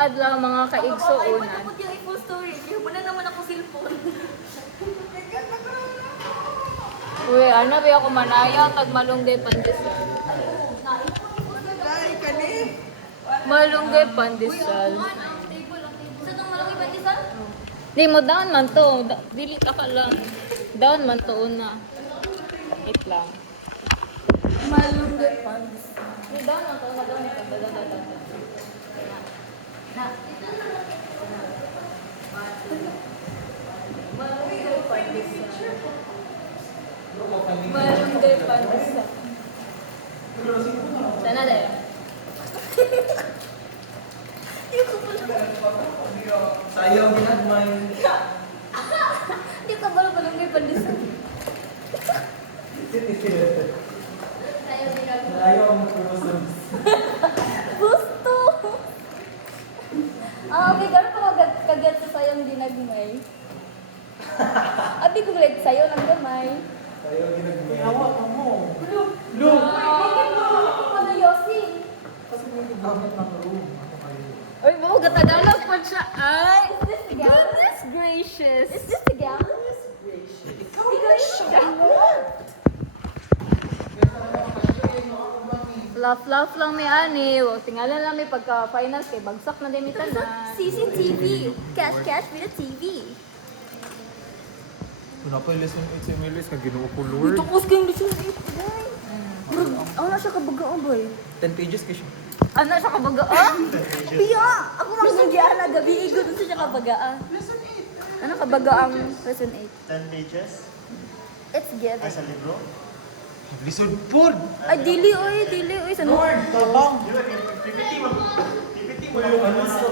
adlaw mga kaigsuonan. Ako yung full story. Wala naman ako cellphone. Uy, ano ba ako manaya tag malunggay pandesal. Malunggay pandesal. Sa itong malaki ba isa? Di mo down man to. Dili ka lang. Down man to una. Wait lang. Malunggay pants. Di down man to una. Down ito. Down. Malunggay pandesal. Malunggay pandesal. Sana dahil. Sayang ginagmay. Hindi ka ba malunggay pandesal? Ayaw ang magpapasabas. Gusto! Okay, gano'n ka kagat sa sayong dinagmay? Abi ko like sayo ng gamay. Ayaw ginagmay. Awa ka mo. Bakit mo ako ano, Yossi? Kasi may gamit ng room. Ano kayo? Uy, mo gatagalag pa siya. Ay, Is this the gown? goodness gracious. Is this the gown? Ikaw Ikaw yung Fluff lang may ani. O, tingala lang may pagka-finals kay bagsak na din ito na. CCTV. Cash with a TV. Kung ako yung lesson 8 sa Emilis, kag ginoo ko Lord. Tukos kayong lesson 8, guy. Ako na siya kabagaan, boy. 10 pages kayo siya. Ano siya kabaga? Ah? Pia! Ako magsagyaan na gabi. Igo doon siya kabagaan. Ano kabagaang lesson 8? 10 pages It's given. sa libro. Lisod pod! Ay, dili, oy. Sa Lord, tabang! Di ba, PPT mo. PPT mo. Yung ano sa